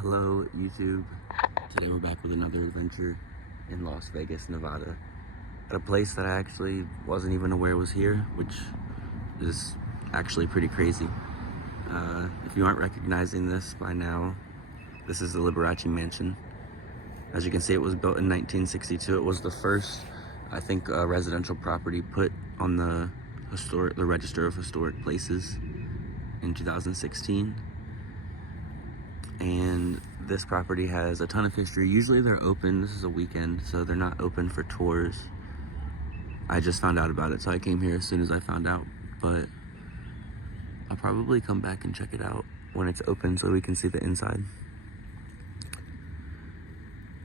Hello YouTube. Today we're back with another adventure in Las Vegas, Nevada, at a place that I actually wasn't even aware was here, which is actually pretty crazy. If you aren't recognizing this by now, this is the Liberace Mansion. As you can see, it was built in 1962. It was the first, I think, residential property put on the Register of Historic Places in 2016. And this property has a ton of history. Usually they're open. This is a weekend, so they're not open for tours. I just found out about it, so I came here as soon as I found out. But I'll probably come back and check it out when it's open so we can see the inside.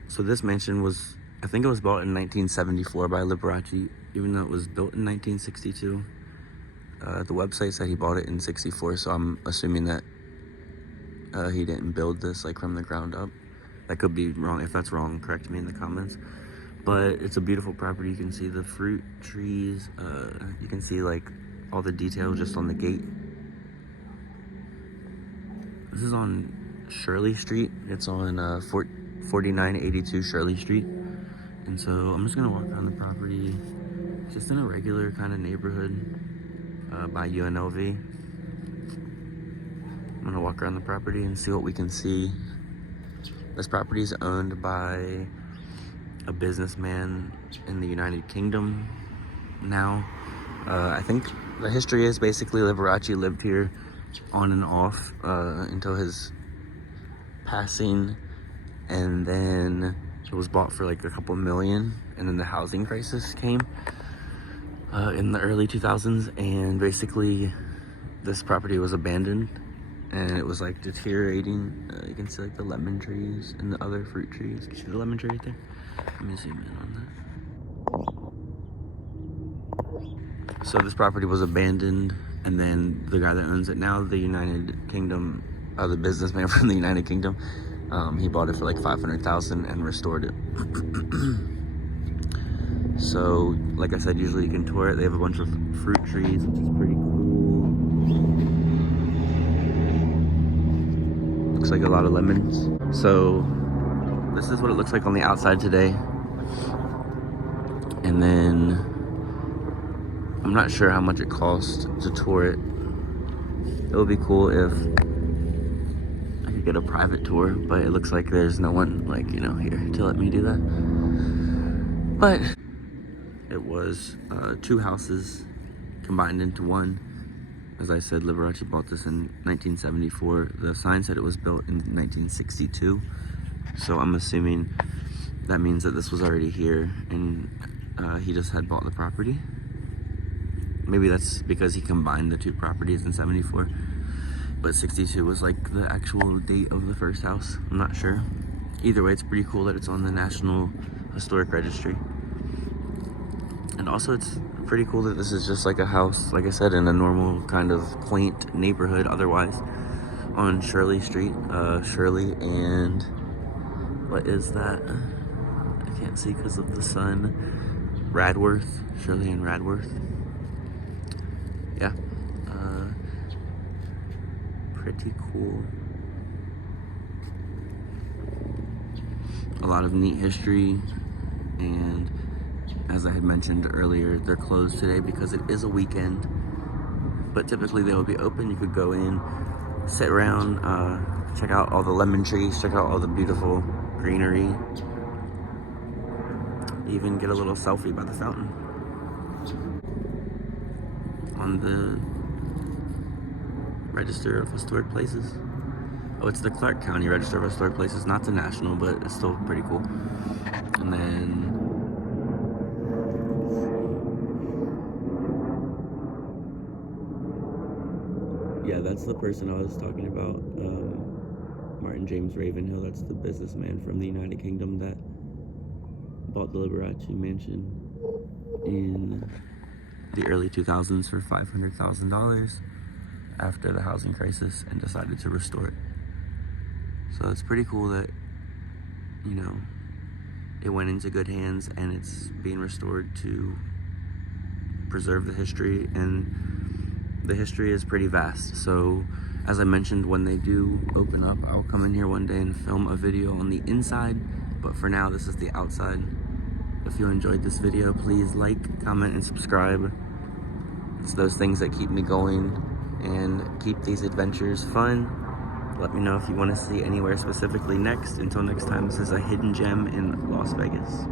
So this mansion was, I think it was bought in 1974 by Liberace, even though it was built in 1962. The website said he bought it in 64, so I'm assuming that he didn't build this like from the ground up. That could be wrong. If that's wrong, correct me in the comments. But it's a beautiful property. You can see the fruit trees. You can see like all the detail just on the gate. This is on Shirley Street. It's on 4982 Shirley Street. And so I'm just gonna walk around the property, just in a regular kind of neighborhood by UNLV. I'm gonna walk around the property and see what we can see. This property is owned by a businessman in the United Kingdom now. I think the history is basically Liberace lived here on and off until his passing, and then it was bought for like a couple million, and then the housing crisis came in the early 2000s, and basically this property was abandoned. And it was like deteriorating. You can see like the lemon trees and the other fruit trees. Can you see the lemon tree right there? Let me zoom in on that. So this property was abandoned, and then the guy that owns it now, the United Kingdom, the businessman from the United Kingdom, he bought it for like $500,000 and restored it. So, like I said, usually you can tour it. They have a bunch of fruit trees, which is pretty cool. Looks like a lot of lemons. So this is what it looks like on the outside today. And then I'm not sure how much it costs to tour it. It would be cool if I could get a private tour, but it looks like there's no one like, you know, here to let me do that. But it was two houses combined into one. As I said, Liberace bought this in 1974. The sign said it was built in 1962. So I'm assuming that means that this was already here and he just had bought the property. Maybe that's because he combined the two properties in 74. But 62 was like the actual date of the first house. I'm not sure. Either way, it's pretty cool that it's on the National Historic Registry. And also it's pretty cool that this is just like a house, like I said, in a normal kind of quaint neighborhood otherwise, on Shirley Street. Shirley and what is that? I can't see because of the sun. Radworth. Shirley and Radworth. Yeah. Pretty cool. A lot of neat history, and as I had mentioned earlier, they're closed today because it is a weekend, but typically they will be open. You could go in, sit around, check out all the lemon trees, check out all the beautiful greenery, even get a little selfie by the fountain on the Register of Historic Places. Oh, it's the Clark County Register of Historic Places, not the national, but it's still pretty cool. And then yeah, that's the person I was talking about, Martin James Ravenhill. That's the businessman from the United Kingdom that bought the Liberace Mansion in the early 2000s for $500,000 after the housing crisis and decided to restore it. So it's pretty cool that, you know, it went into good hands and it's being restored to preserve the history, and the history is pretty vast. So As I mentioned, when they do open up, I'll come in here one day and film a video on the inside, but for now, this is the outside. If you enjoyed this video, please like, comment, and subscribe. It's those things that keep me going and keep these adventures fun. Let me know if you want to see anywhere specifically next. Until next time, this is a hidden gem in Las Vegas.